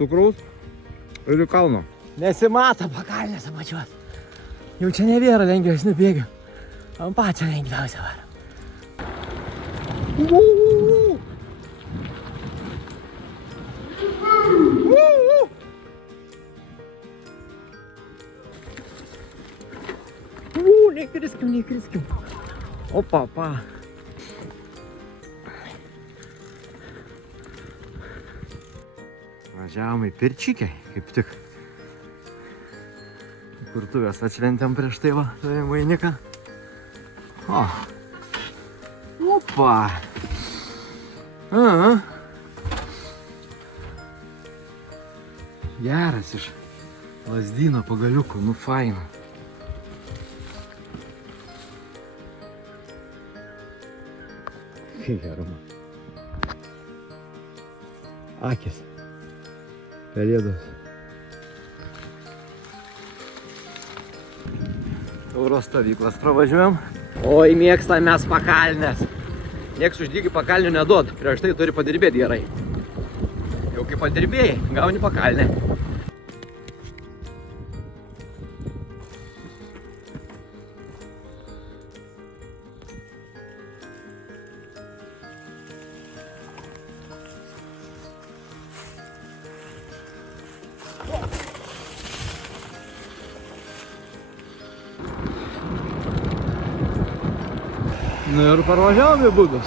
cukraus ir į kalną. Nesimato pakalnės apačios. Jau čia nebėra lengvesnių bėgių. Ant pačio lengviausia varo. Nekriskim. Opa, pa. Važiavom į Pirčikę, kaip tik. Kurtuvės atšventėm prieš tai va, vainiką. O. Opa. Aha. Geras iš lazdyno pagaliukų, nu faina. Geruma. Akis. Pelėdos. Euros stovyklas pravažiuojam. Oi, mėgstam mes pakalnės. Nieks už lygį pakalnių neduod. Prieš tai turi padirbėti gerai. Jau kai padirbėjai, gauni pakalnę. Nu ir parvažiavom į Budus.